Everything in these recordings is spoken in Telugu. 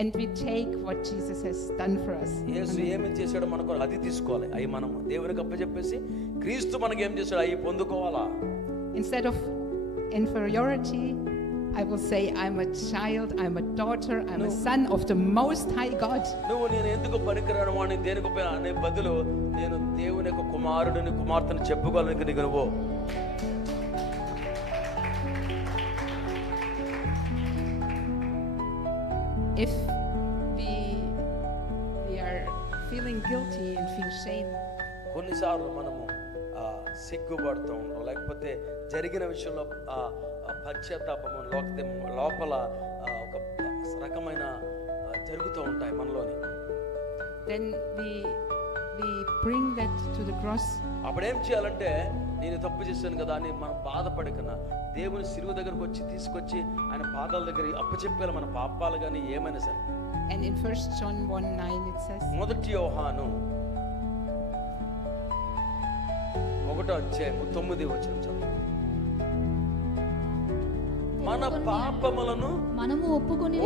and we take what Jesus has done for us. యేసు ఏమి చేశాడో మనకు అది తీసుకోవాలి. అవి మనం దేవునికి అప్పచెప్పేసి క్రీస్తు మనకి ఏం చేశాడో అవి పొందుకోవాలా. Instead of inferiority, I will say I'm a child, I'm a daughter, I'm a son of the Most High God. నువ్వు నేను ఎందుకు పనికిరాను వాడిని దేనికి ఉపయోగం అనే బదులు నేను దేవుని యొక్క కుమారుడిని కుమార్తెను చెప్పుకోవాలని నీకు నువ్వు. If we are feeling guilty and feel shame, కొన్నిసార్లు మనము సిగ్గుపడుతూ ఉంటాం, లేకపోతే జరిగిన విషయంలో పశ్చాత్తాపము లోపల ఒక రకమైన జరుగుతూ ఉంటాయి మనలోని. then we bring that to the cross. అప్పుడేం చేయాలంటే నేను తప్పు చేశాను కదా అని మనం బాధపడకన్నా దేవుని శిలువ దగ్గరకు వచ్చి తీసుకొచ్చి ఆయన పాదాల దగ్గర అప్పచెప్పాలి మన పాపాలు కానీ ఏమైనా సరే. And in 1 John 1:9 it says, మొదటి యోహాను 1:9 మన పాపములను మనము ఒప్పుకొని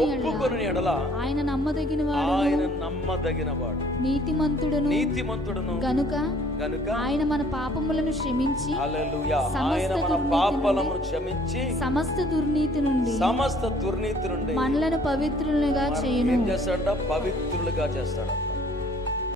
ఎడల ఆయన నమ్మదగినవాడు నీతిమంతుడును గనుక ఆయన మన పాపములను క్షమించి హల్లెలూయా ఆయన మన పాపములను క్షమించి సమస్త దుర్నీతి నుండి మనలను పవిత్రులుగా చేయును. ఏం చేస్తాడంట? పవిత్రులుగా చేస్తాడంట.